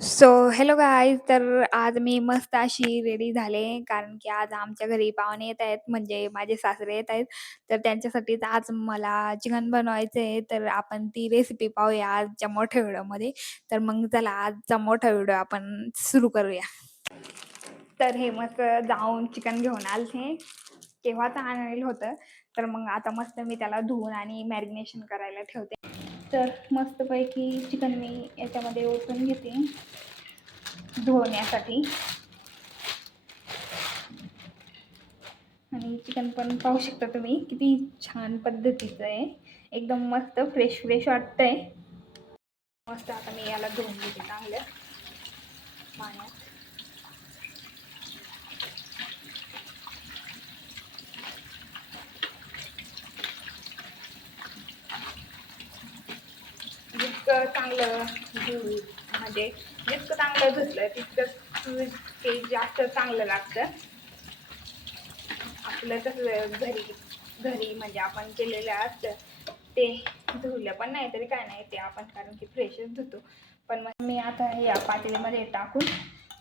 So hello guys. तर आज मी मस्त अशी रेडी झाले, कारण की आज आमच्या घरी पाहुणे येत आहेत, म्हणजे माझे सासरे येत आहेत. तर त्यांच्यासाठीच आज मला चिकन बनवायचं आहे. तर आपण ती रेसिपी पाहूया आजच्या मोठ्या व्हिडिओमध्ये. तर मग चला आजचा मोठा व्हिडिओ आपण सुरू करूया. तर हे मस्त जाऊन चिकन घेऊन आले, केव्हाच आणलेलं होतं. तर मग आता मस्त मी त्याला धुवून आणि मॅरिनेशन करायला ठेवते. तर मस्तपैकी चिकन मी याच्यामध्ये ओतून घेते धुवण्यासाठी. आणि चिकन पण पाहू शकता तुम्ही किती छान पद्धतीचं आहे, एकदम मस्त फ्रेश फ्रेश वाटतंय. मस्त आता मी याला धुवून घेते चांगलं पाण्यात. जितकं चांगलं म्हणजे जितकं चांगलं धुतलं तितकं ते जास्त चांगलं लागतं. आपलं तसं घरी घरी म्हणजे आपण केलेलं असतं ते धुवलं पण नाही तरी काय नाही, ते आपण कारण की फ्रेशच धुतो. पण मग मी आता या पातेल्यामध्ये टाकून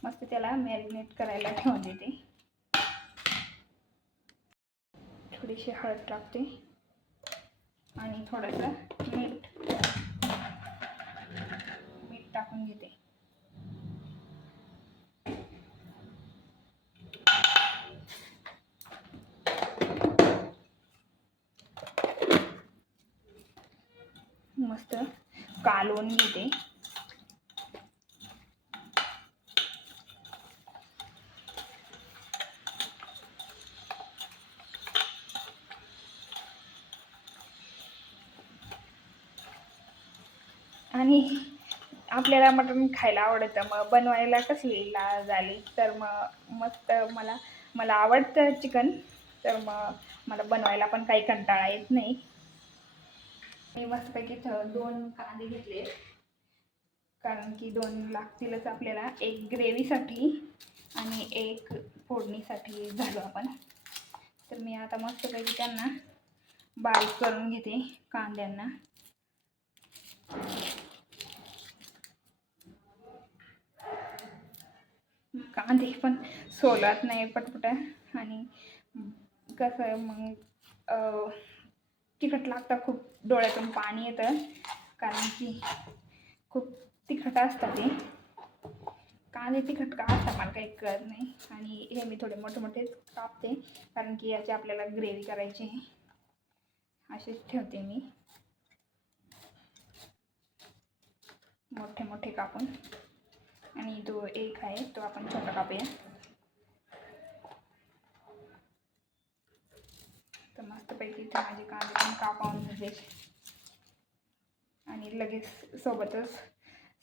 मस्त त्याला मॅरिनेट करायला ठेवून देते. थोडीशी हळद टाकते आणि थोडंसं मीठ टाकून घेते. मस्त कालवून घेते. आणि आपल्याला मटण खायला आवडतं, मग बनवायला कसली लाज आली. तर मग मस्त मला मला आवडतं चिकन, तर मग मला बनवायला पण काही कंटाळा येत नाही. मी मस्तपैकी 2 कांदे घेतले, कारण की 2 लागतीलच आपल्याला, एक ग्रेव्हीसाठी आणि एक फोडणीसाठी झालो आपण. तर मी आता मस्तपैकी त्यांना बारीक करून घेते कांद्यांना. कांदे पण सोलत नाही पटपट, आणि कसं मग तिखट लागतं खूप, डोळ्यातून पाणी येतं, कारण की खूप तिखट असतं ते कांदे. तिखट का असतं मला काही कळत नाही. आणि हे मी थोडे मोठे मोठेच कापते, कारण की याची आपल्याला ग्रेव्ही करायची आहे. असेच ठेवते मी मोठे मोठे कापून. आणि तो एक आहे तो आपण छोटा कापूया. तर मस्तपैकी इथे माझे कांदे पण कापावून झाले, आणि लगेच सोबतच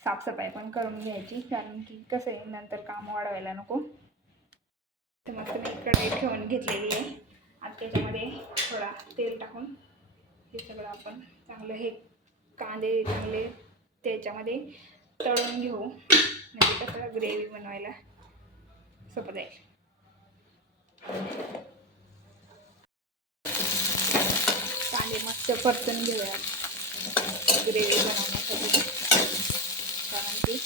साफसफाई पण करून घ्यायची, कारण की कसं आहे नंतर काम वाढवायला नको. तर मस्त मी कढई ठेवून घेतलेली आहे. आता त्याच्यामध्ये थोडा तेल टाकून हे सगळं आपण चांगलं हे कांदे चांगले त्याच्यामध्ये तळून घेऊ, म्हणजे कसं ग्रेव्ही बनवायला सोपं जाईल. कांदे मस्त परतून घेऊया ग्रेव्ही बनवण्यासाठी, कारण की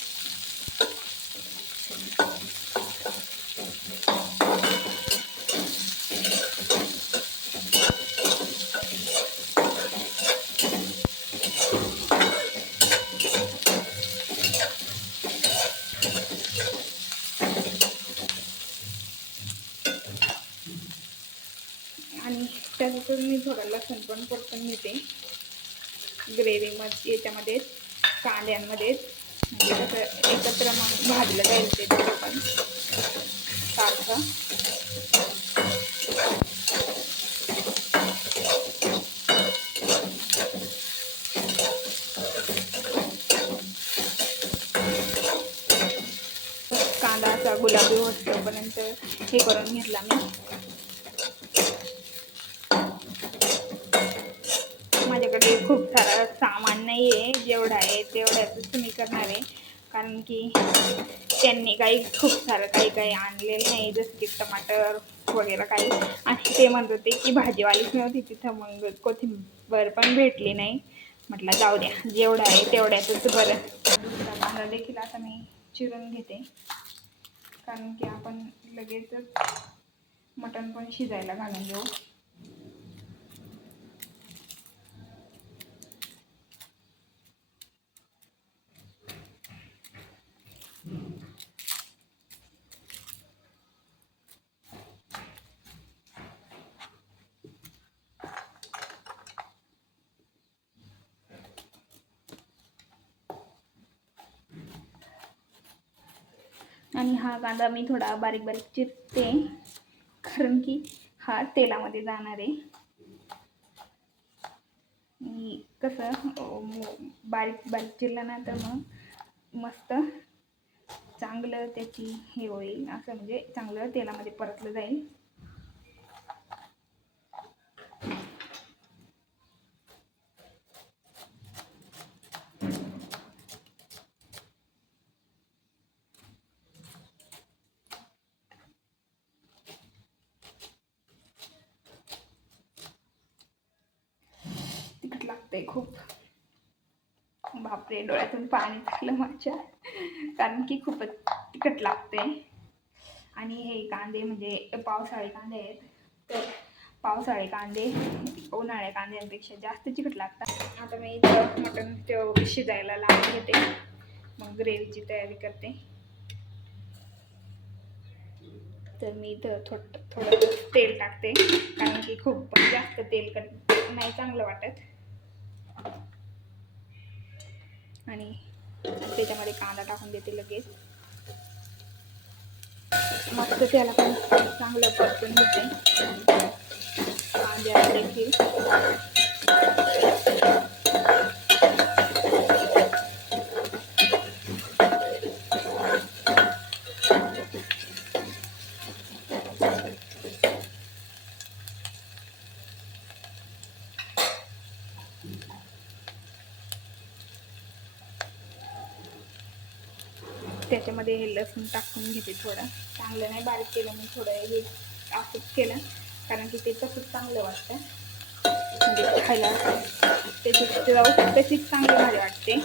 आणि त्याच्यातून मी थोडा लसूण पण परतून घेते ग्रेव्हीमध्ये, याच्यामध्ये कांद्यांमध्ये, म्हणजे कसं एकत्र मग भाजलं जाईल ते पण सारखं. कांदा असा गुलाबी होतपर्यंत हे करून घेतला मी. माझ्याकडे खूप सारं सामान नाही आहे, जेवढं आहे तेवढ्यातच तुम्ही करणार आहे, कारण की त्यांनी काही खूप सारं काही काही आणलेलं नाही, जसं की टमाटर वगैरे काही. आणि ते म्हणत होते की भाजीवालीच नव्हती तिथं, मग कोथिंबीर पण भेटली नाही. म्हटलं जाऊ द्या, जेवढं आहे तेवढ्यातच बरं. दुसरा कांदा देखील आता मी चिरून घेते, कारण की आपण लगेचच मटण पण शिजायला घालून घेऊ. आणि हा कांदा मी थोडा बारीक बारीक चिरते, कारण की हा तेलामध्ये जाणार आहे. आणि कसं बारीक बारीक चिरला ना तर मग मस्त चांगलं त्याची हे होईल, असं म्हणजे चांगलं तेलामध्ये परतलं जाईल. तिखट लागतंय खूप. बापरे, डोळ्यातून पाणी टाकलं माझ्या, कारण की खूपच तिखट लागते. आणि हे कांदे म्हणजे पावसाळी कांदे आहेत, तर पावसाळी कांदे उन्हाळ्या कांद्यांपेक्षा जास्त तिखट लागतात. आता मी इथं मटण शिजायला लावून घेते, मग ग्रेव्हीची तयारी करते. तर मी इथं थोडं तेल टाकते, कारण की खूप जास्त तेल नाही चांगलं वाटत. आणि त्याच्यामध्ये कांदा टाकून देते लगेच. मस्त त्याला पण चांगलं परतून घेते कांद्याला देखील. त्याच्यामध्ये हे लसूण टाकून घेते थोडं. चांगलं नाही बारीक केलं, मी थोडं हे असंच केलं, कारण की ते तसंच चांगलं वाटतं. म्हणजे खायला त्याची चव तशीच चांगली भारी वाटते.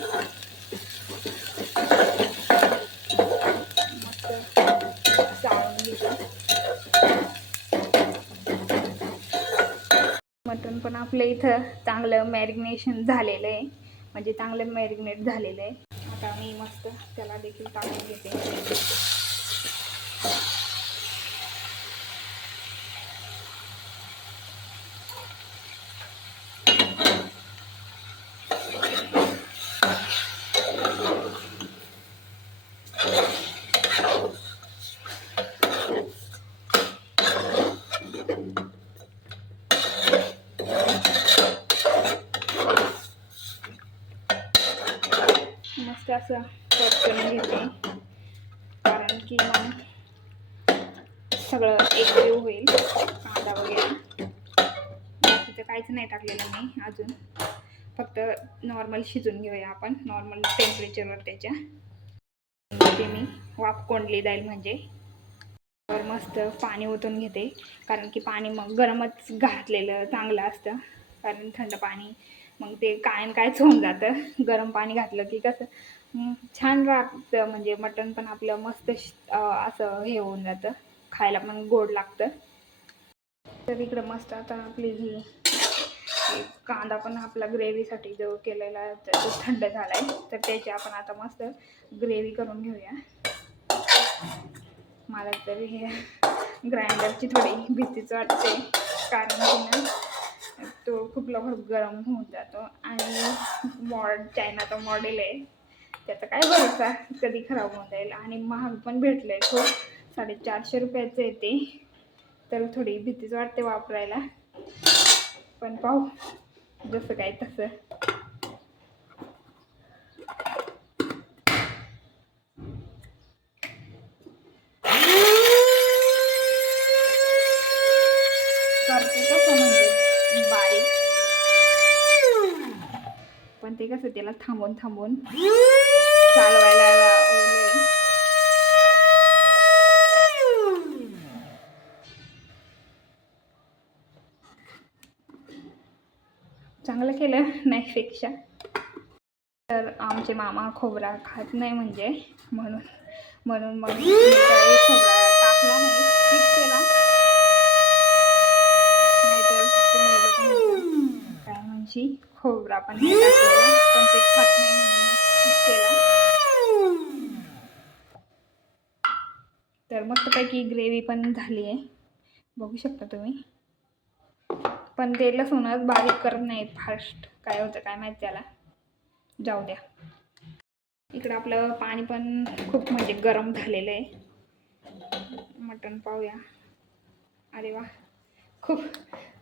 मस्त चाळून घेते. मटण पण आपलं इथं चांगलं मॅरिनेशन झालेलं आहे, म्हणजे चांगलं मॅरिनेट झालेलं आहे. आता मी मस्त त्याला देखील टाकून घेते. मस्त असं परतून घेते, कारण की मग सगळं एकजीव होईल. कांदा वगैरे बाकीचं काहीच नाही टाकलेलं मी अजून, फक्त नॉर्मल शिजून घेऊया आपण नॉर्मल टेम्परेचरवर. त्याच्या ते मी वाफ कोंडली जाईल म्हणजे. तर मस्त पाणी ओतून घेते, कारण की पाणी मग गरमच घातलेलं चांगलं असतं, कारण थंड पाणी मग ते कायच होऊन जातं. गरम पाणी घातलं की कसं छान राहतं, म्हणजे मटण पण आपलं मस्त असं हे होऊन जातं, खायला पण गोड लागतं. तर इकडं मस्त आता आपली ही कांदा पण आपला ग्रेव्हीसाठी जो केलेला तो थंड झाला आहे, तर त्याची आपण आता मस्त ग्रेव्ही करून घेऊया. मला तर हे ग्राइंडरची थोडी भीतीच वाटते, कारण की ना तो खूप लवकर गरम होऊन जातो, आणि चायनाचा मॉडेल आहे, त्याचा काय भरोसा कधी खराब होऊन जाईल. आणि महाग पण भेटले खूप, 450 रुपयाचं आहे ते, तर थोडी भीतीच वाटते वापरायला. पण पाहू जसं काय तसं. करते कसं म्हणजे बारीक, पण ते कसं त्याला थांबून चालवायला लावलंय. चांगलं केलं नाहीपेक्षा. तर आमचे मामा खोबरा खात नाही, म्हणजे म्हणून म्हणून मग मी काही खोबरा टाकला नाही, स्किप केला. नाहीतर तुम्ही लोक म्हणता काय म्हणशी खोबरा पण नाही टाकलेला, पण ते खात नाही म्हणून स्किप केला. तर मस्तपैकी ग्रेव्ही पण झाली आहे, बघू शकता तुम्ही. पण ते लसूणच बारीक करत नाहीत फास्ट, काय होतं काय माहिती त्याला, जाऊ द्या. इकडं आपलं पाणी पण खूप म्हणजे गरम झालेलं आहे. मटण पाहूया. अरे वा, खूप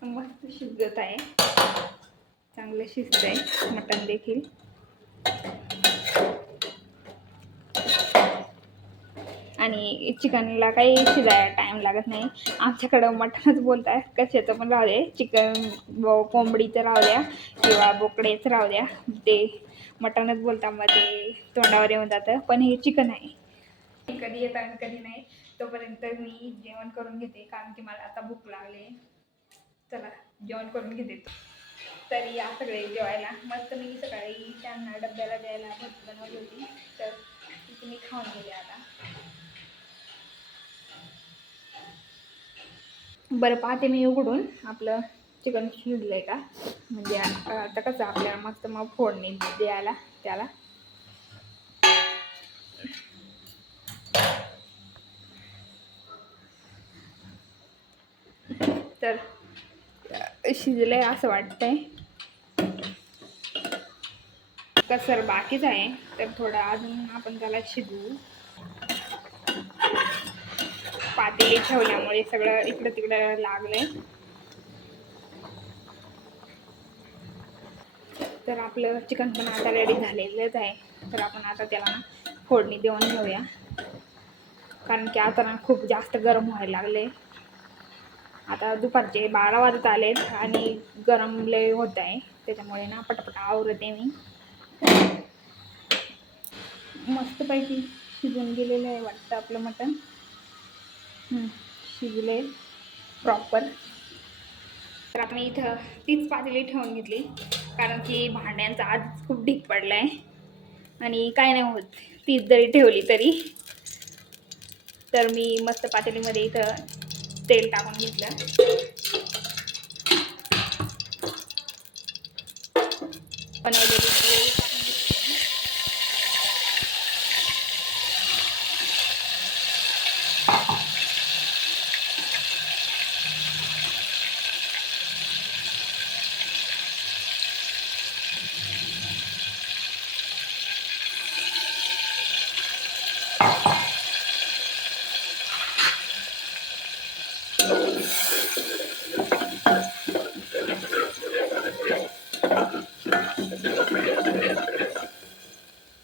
मस्त शिजत आहे, चांगलं शिजत आहे मटण देखील. आणि चिकनला काही शिजायला टाईम लागत नाही. आमच्याकडं मटणच बोलतात, कशाचं पण राहू दे, चिकन कोंबडीचं राहू द्या किंवा बोकडेचं राहू द्या, ते मटणच बोलता, मग ते तोंडावर येऊन जातं. पण हे चिकन आहे, कधी येतं आणि कधी नाही. तोपर्यंत मी जेवण करून घेते, कारण की मला आता भूक लागली. चला जेवण करून घेते. तरी या सगळे जेवायला. मस्त मी सकाळी त्यांना डब्याला द्यायला भरपूर बनवली होती, तर तिथे मी खाऊन गेले. आता बरं पाहते मी उघडून आपलं चिकन शिजलंय का, म्हणजे आता कसं आपल्याला मस्त मग फोडणी द्यायला त्याला. तर शिजलंय असं वाटतंय, कसर बाकीच आहे, तर थोडं अजून आपण त्याला शिजवू. पातेली ठेवल्यामुळे सगळं इकडं तिकडं लागलंय. तर आपलं चिकन पण आता रेडी झालेलंच आहे, तर आपण आता त्याला फोडणी देऊन घेऊया, कारण की आता ना खूप जास्त गरम व्हायला लागले. आता दुपारचे 12 वाजत आलेत आणि गरम लय होत आहे, त्याच्यामुळे ना पटापट आवरते मी. मस्तपैकी शिजून गेलेलं आहे वाटतं आपलं मटण. शिजले प्रॉपर. तर आपण इथं तीच पातेली ठेवून घेतली, कारण की भांड्यांचा आज खूप ढीग पडलाय आणि काय नाही होत तीच जरी ठेवली तरी. तर मी मस्त पातेलीमध्ये इथं तेल टाकून घेतलं, बनवलेली ग्रेव्ही टाकून घेतली.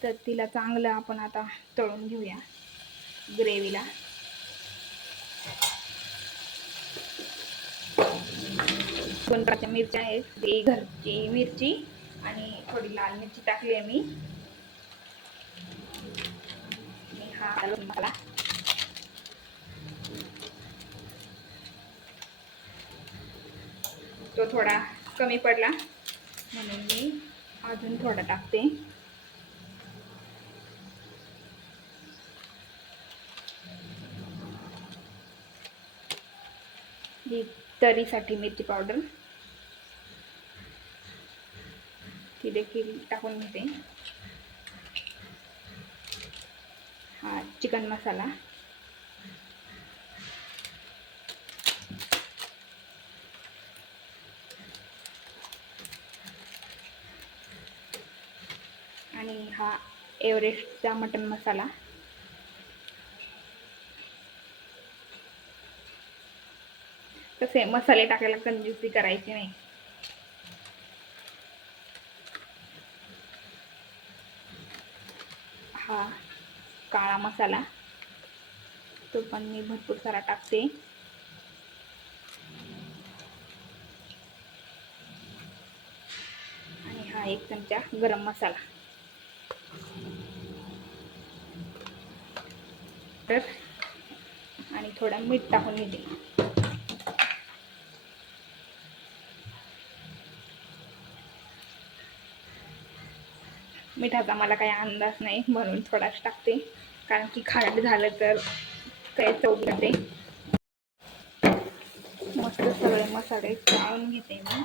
तर तिला चांगलं आपण आता तळून घेऊया ग्रेव्हीला. दोन प्रकारच्या मिरच्या आहेत, ती घरची मिरची आणि थोडी लाल मिरची टाकली आहे मी. हा मसाला तो थोडा कमी पडला म्हणून मी अजून थोडा टाकते. ही तरीसाठी मिरची पावडर ती देखील टाकून घेते. हा चिकन मसाला, आणि हा एव्हरेस्टचा मटन मसाला. तसे मसाले टाकायला कंजूसी करायची नाही. हा काळा मसाला, तो पण मी भरपूर सारा टाकते. आणि हा 1 चमचा गरम मसाला. तर आणि थोडा मीठ टाकून घेते. मिठाचा मला काही अंदाज नाही म्हणून थोडाच टाकते. कारण की खारट झालं तर काही चव जाते. मस्त सगळे मसाले चाळून घेते मी.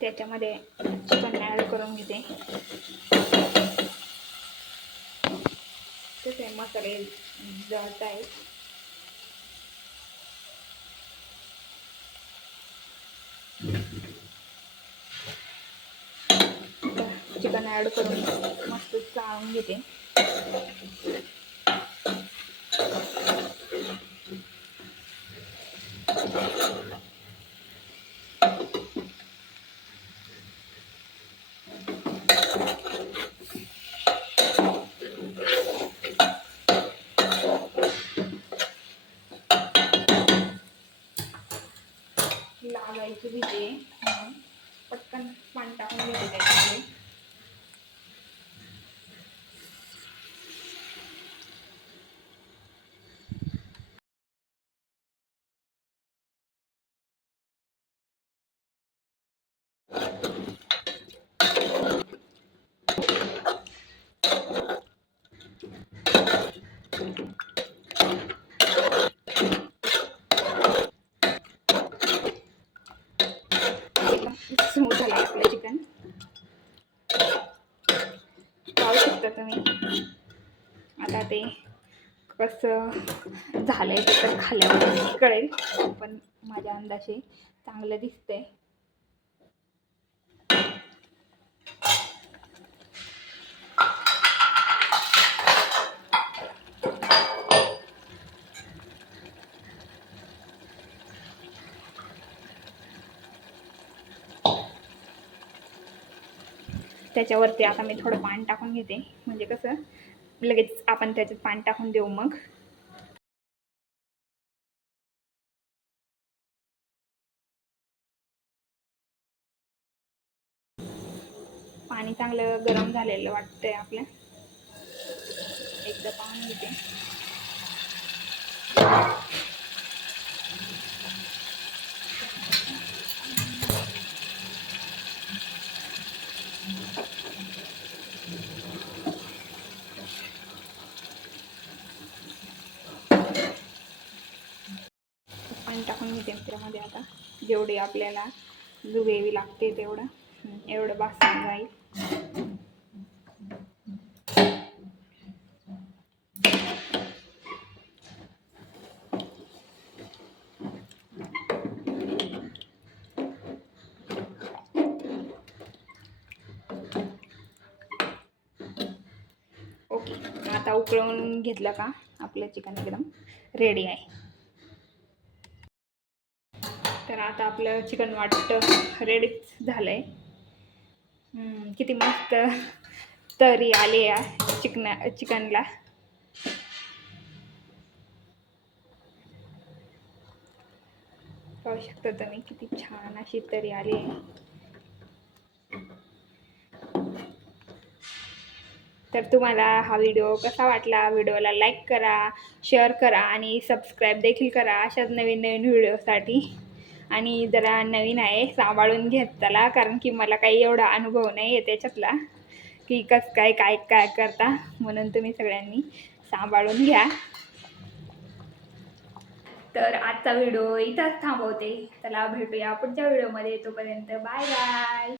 त्याच्यामध्ये चिकन ॲड करून घेते. तसे मसाले जळत आहेत. चिकन ॲड करून मस्त चाळून घेते. लागायची भीती म्हणून पटकन पाणी टाकून घेते त्याच्यामध्ये. स्मूथ झालं आपलं चिकन. पाहू शकता तुम्ही. आता ते कसं झालंय ते तर खाल्यावर कळेल, पण माझ्या अंदाजे चांगलं दिसतंय. त्याच्यावरती आता मी थोडं पाणी टाकून घेते, म्हणजे कसं लगेच आपण त्याच्यात पाणी टाकून देऊ. मग पाणी चांगलं गरम झालेलं वाटतंय आपल्या. एकदा पाहून घेते. पाणी टाकून घेते त्यामध्ये. आता जेवढी आपल्याला ग्रेव्ही लागते एवढं बास जाईल. ओके, आता उकळवून घेतलं का आपलं चिकन एकदम रेडी आहे. तर आता आपलं चिकन वाटतं रेडीच झालंय. किती मस्त तरी आली या चिकनला. पाहू शकता तुम्ही किती छान अशी तरी आली आहे. तर तुम्हाला हा व्हिडिओ कसा वाटला? व्हिडिओला लाईक करा, शेअर करा आणि सबस्क्राईब देखील करा अशाच नवीन नवीन व्हिडिओसाठी. आणि जरा नवीन आहे, सांभाळून घेत चला, कारण की मला काही एवढा अनुभव नाही आहे त्याच्यातला की कसं काय काय काय करता, म्हणून तुम्ही सगळ्यांनी सांभाळून घ्या. तर आजचा व्हिडिओ इथंच थांबवते. चला भेटूया पुढच्या व्हिडिओमध्ये. तोपर्यंत बाय बाय.